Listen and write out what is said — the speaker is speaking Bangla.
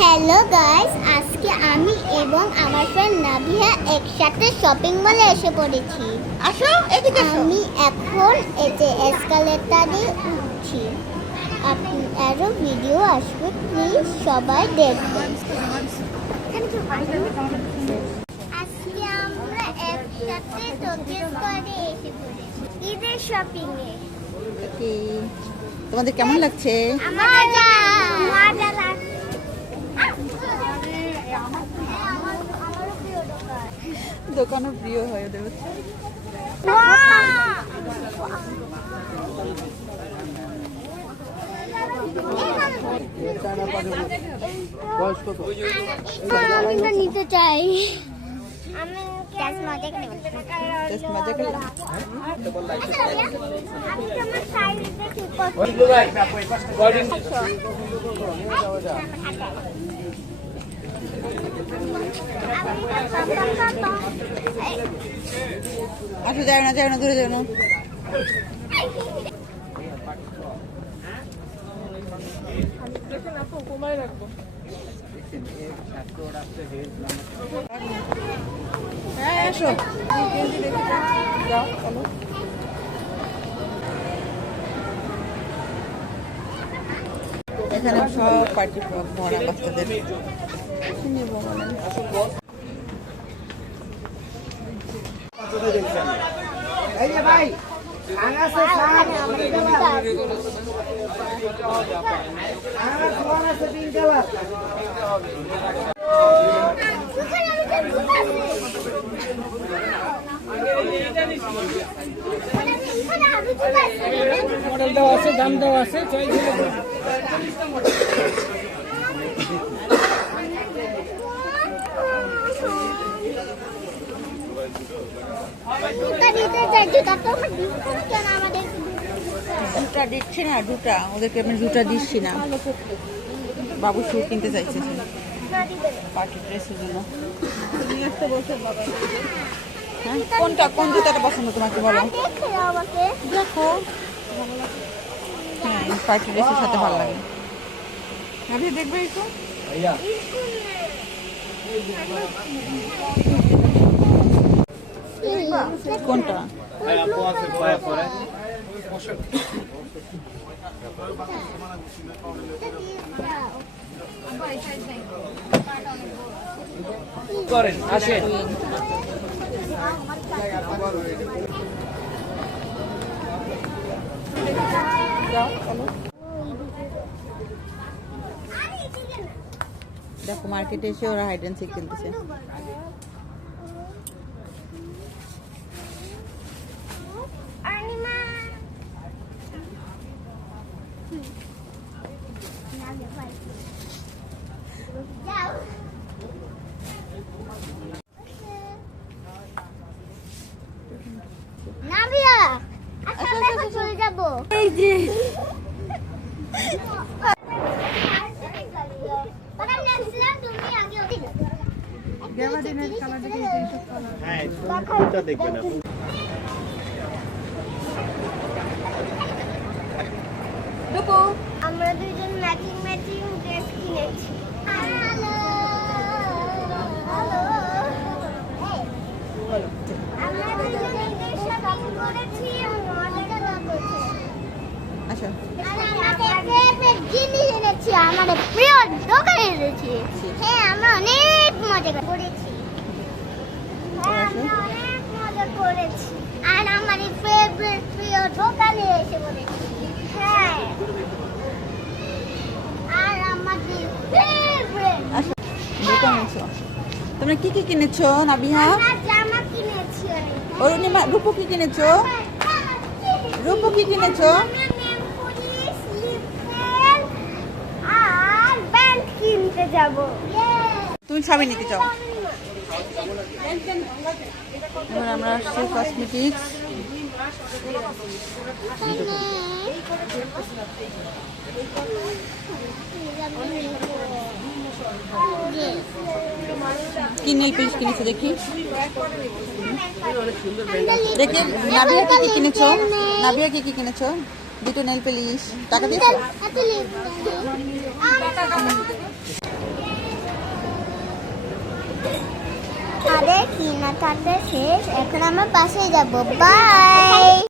হ্যালো গাইস, আজকে আমি এবং আমার ফ্রেন্ড নাভিয়া একসাথে শপিং মলে এসে পড়েছি। আসো এদিকে আসো। আমি এখন এই যে এসকালেটরে উঠছি। আরও ভিডিও আসবে, প্লিজ সবাই দেখবেন। আজকে আমরা একসাথে টোকিও স্কোয়ারে এসে পড়েছি ঈদের শপিং এ। তোমাদের কেমন লাগছে? মজা মজা লাগছে। দোকানও প্রিয় হয়ে ওদের হচ্ছে। নিতে চাই আমি মজা করলাম। আমি তোমার সাইজ দেখি আসো, যাও না দূরে যাও না। হ্যাঁ আসো, যাও চলো। এখানে সব পার্টি ভরা বাচ্চাদের নিব বলেন। এই যে ভাই আঙা আছে সাত আঙা সোয়ান আছে তিন কালার মডেল দেওয়া আছে, দাম দেওয়া আছে, চয়েস দুটা দিচ্ছি না, দুটা ওদেরকে আমি দুটা দিচ্ছি না। বাবু শু কিনতে চাইছে পার্টি ড্রেসের জন্য। হ্যাঁ, কোন জুতাটা পছন্দ তোমাকে বলো? দেখো, হ্যাঁ পার্টি ড্রেসের সাথে ভালো লাগে। আমি দেখবে একটু কোনটা? করেন আসেন। দেখো মার্কেটে এসে ওরা হাইড অ্যান্ড সিক খেলতেছে। নাভিয়া আচ্ছা চলে যাবো। এই যে আমরা দুজন ম্যাচিং ড্রেস কিনেছি। আমরা দুজন ঈদের শপিং করেছি এবং মজাটা করেছি। আচ্ছা, আর আমাদের ফেভারিট জিনিস এনেছি, আমাদের প্রিয় দোকানে এনেছি। হ্যাঁ, আমরা অনেক মজা করেছি। আর আমাদের ফেভারিট প্রিয় দোকানে এসে পড়েছি। হ্যাঁ, আর আমাদের ফেভারিট দুটো এনেছো। তোমরা কি কিনেছো নাবিহা? জামা কিনেছি। অরুণিমা, রূপু কি কিনেছো? রূপু কি কিনেছো? আর ব্যান্ড কিনতে যাব। তুমি সবই নিতে চাও? এবার আমরা আসছি কসমেটিক্স। কি নেল পেন্ট কিনেছো দেখি? দেখে নাভিয়া কি কিনেছো? নাভিয়া কি কিনেছো? দুটো নেল পেলিশ টাকা দিয়েছো? আমাদের কেনাকাটা শেষ, এখন আমরা বাসায় যাব। বাই।